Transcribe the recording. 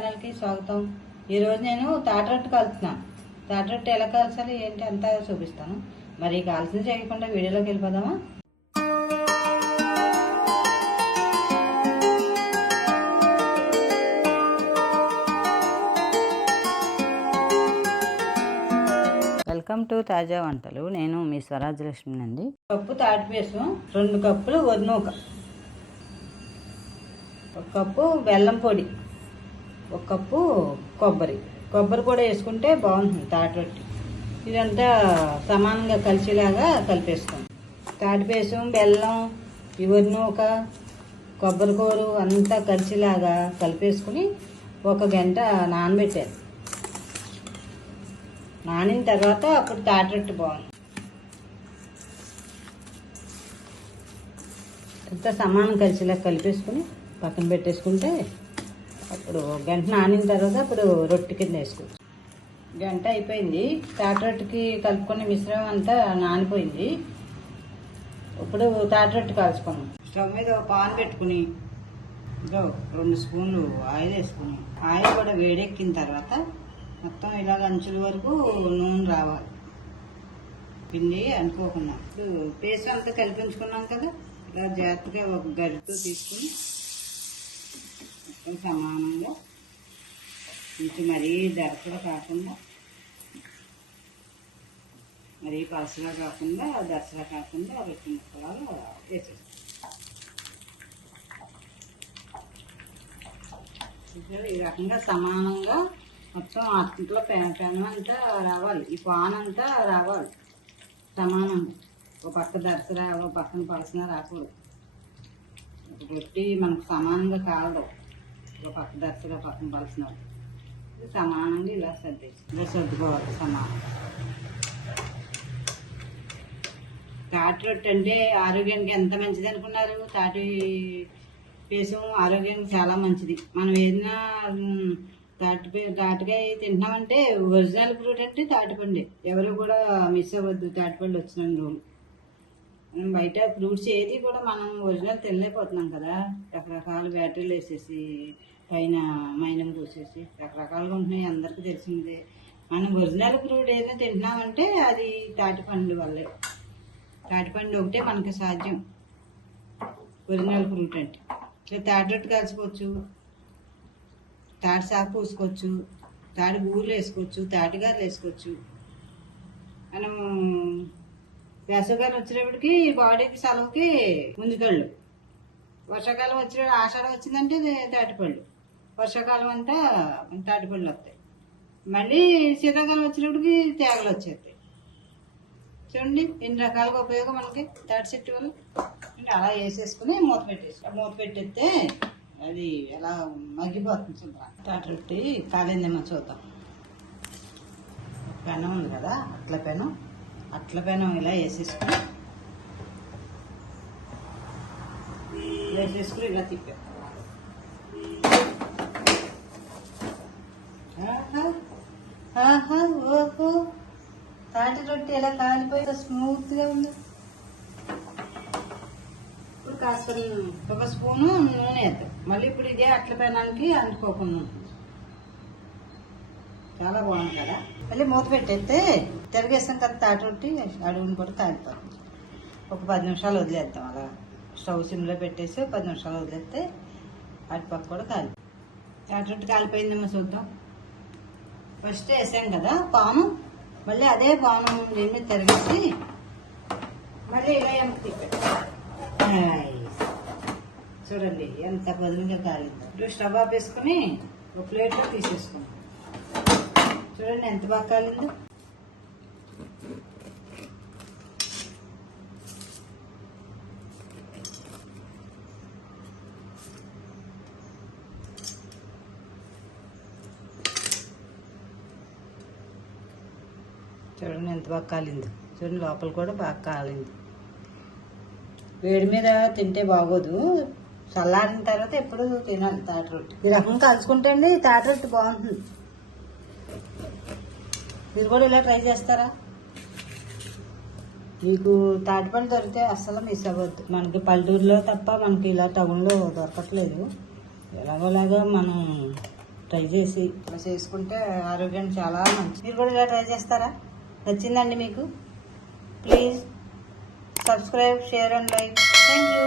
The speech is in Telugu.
ఛానల్కి స్వాగతం. ఈరోజు నేను తాటరట్టు కలుపుతున్నాను తాటరట్టు ఎలా కాల్చాలి ఏంటి అంతా చూపిస్తాను. మరి కాల్సిన చేయకుండా వీడియోలోకి వెళ్ళిపోదామా? వెల్కమ్ టు తాజా వంటలు. నేను మీ స్వరాజ్యలక్ష్మి అండి కప్పు తాటిపేసం రెండు కప్పులు వదినూక ఒక కప్పు బెల్లం పొడి. ఒక కప్పు కొబ్బరి. కొబ్బరి కూడా వేసుకుంటే బాగుంటుంది తాటరొట్టి ఇదంతా సమానంగా కలిసేలాగా కలిపేసుకోండి తాటిపేసం బెల్లం ఇవన్నూక కొబ్బరి కూర అంతా కలిసేలాగా కలిపేసుకుని ఒక గంట నానబెట్టారు నానిన తర్వాత అప్పుడు తాటరొట్టి బాగుంది అంతా సమానం కలిసేలా కలిపేసుకుని పక్కన పెట్టేసుకుంటే అప్పుడు గంట నానిన తర్వాత అప్పుడు రొట్టె కింద వేసుకోవచ్చు గంట అయిపోయింది. తాటి రొట్టెకి కలుపుకునే మిశ్రమం అంతా నానిపోయింది. ఇప్పుడు తాటి రొట్టె కాల్చుకున్నాం. స్టవ్ మీద పాన్ పెట్టుకుని ఇదో రెండు స్పూన్లు ఆయిల్ వేసుకుని ఆయిల్ కూడా వేడెక్కిన తర్వాత మొత్తం ఇలా అంచుల వరకు నూనె రావాలి. పిండి అనుకోకుండా. ఇప్పుడు పేస్ట్ అంతా కలిపించుకున్నాం కదా ఇలా జాగ్రత్తగా ఒక గరిటతో తీసుకుని మొత్తం సమానంగా ఇంచు మరీ దరసగా కాకుండా మరీ పలసగా కాకుండా దరసగా కాకుండా రొట్టె ముక్కలాగా వేసేస్తాం. ఈ రకంగా సమానంగా మొత్తం అట్లా పెనం అంతా రావాలి. ఈ పాన్ అంతా రావాలి. సమానం. ఒక పక్క దరసరా ఒక పక్కన పలసన రాకూడదు. ఒక రొట్టి మనకు సమానంగా కాలదు ఒక పక్క దర్శగా పక్కన పలసిన ఇది సమానంగా ఇలా సర్ది ఇలా సర్దుకోవాలి సమానం. తాటి రొట్టె అంటే ఆరోగ్యానికి ఎంత మంచిది అనుకున్నారు? తాటి పేసం ఆరోగ్యానికి చాలా మంచిది. మనం ఏదైనా తాటి తాటికాయ తింటున్నామంటే ఒరిజినల్ ఫ్రూట్ అంటే తాటిపండే. ఎవరు కూడా మిస్ అవ్వద్దు తాటిపండు వచ్చిన రోజు బయట ఫ్రూట్స్ ఏది కూడా మనం ఒరిజినల్ తినలేకపోతున్నాం కదా. రకరకాల బ్యాటరీలు వేసేసి పైన మైనం పోసేసి రకరకాలుగా ఉంటున్నాయి అందరికీ తెలిసిందే. మనం ఒరిజినల్ ఫ్రూట్ ఏదైనా తింటున్నామంటే అది తాటిపండు వల్లే. తాటిపండు ఒకటే మనకి సాధ్యం. ఒరిజినల్ ఫ్రూట్ అంటే. ఇట్లా తాటి కాల్చుకోవచ్చు తాటి సాకు పూసుకోవచ్చు తాటి బూరెలు వేసుకోవచ్చు తాటిగారులు వేసుకోవచ్చు. మనము వేసవికాలం వచ్చినప్పటికి బాడీకి సెలవుకి ముందుకళ్ళు. వర్షాకాలం వచ్చిన ఆషాఢం వచ్చిందంటే తాటిపళ్ళు. వర్షాకాలం అంతా తాటిపళ్ళు వస్తాయి. మళ్ళీ శీతాకాలం వచ్చినప్పటికి తేగలు వచ్చేస్తాయి. చూడండి ఎన్ని రకాలుగా ఉపయోగం మనకి తాటి చెట్టు వల్ల? అంటే అలా వేసేసుకుని మూత పెట్టేసి మూత పెట్టేస్తే అది ఎలా మగ్గిపోతుంది చూద్దాం తాటి రొట్టి కాలిందేమో చూద్దాం. పెనం ఉంది కదా అట్ల పెనం. అట్ల పెనం ఇలా వేసేసుకుని వేసేసుకుని ఇలా తిప్పా ఆహా ఓహో. తాటి రొట్టె ఎలా కాలిపోయి స్మూత్గా ఉంది. ఇప్పుడు కాస్త ఒక స్పూను నూనె వేద్దాం. మళ్ళీ ఇప్పుడు ఇదే అట్ల పెనానికి అనుకోకుండా ఉంటుంది. చాలా బాగుంది కదా. మళ్ళీ మూత పెట్టేస్తే తిరిగేస్తాం కదా తాటి అడుగుని కూడా కాలిపోతుంది ఒక పది నిమిషాలు వదిలేద్దాం అలా. స్టవ్ సిమ్లో పెట్టేసి పది నిమిషాలు వదిలేస్తే అటుపక్క కూడా కాలి తాటి కాలిపోయిందేమో చూద్దాం. ఫస్ట్ వేసాం కదా పాము. మళ్ళీ అదే పాము దీని తిరగేసి మళ్ళీ ఇలా వెనక్కి చూడండి ఎంత బదులుగా కాలిందో. ఇప్పుడు స్టవ్ ఆపేసుకుని ఒక ప్లేట్లో తీసేసుకున్నాం చూడండి ఎంత బాగా కాలిందో. చూడండి ఎంత బాగా కాలింది. చూడండి లోపల కూడా బాగా కాలింది. వేడి మీద తింటే బాగోదు. చల్లారిన తర్వాత ఎప్పుడు తినాలి తాటి రొట్టి. ఈ రకం కలుసుకుంటే అండి తాటి రొట్టి బాగుంటుంది. మీరు కూడా ఇలా ట్రై చేస్తారా? మీకు తాటిపళ్ళు దొరికితే అస్సలు మిస్ అవ్వద్దు. మనకి పల్లెటూరులో తప్ప మనకి ఇలా టౌన్లో దొరకట్లేదు. ఎలాగోలాగా మనం ట్రై చేసి ఇలా చేసుకుంటే ఆరోగ్యానికి చాలా మంచిది. మీరు కూడా ఇలా ట్రై చేస్తారా? నచ్చిందండి మీకు? Please subscribe share and like thank you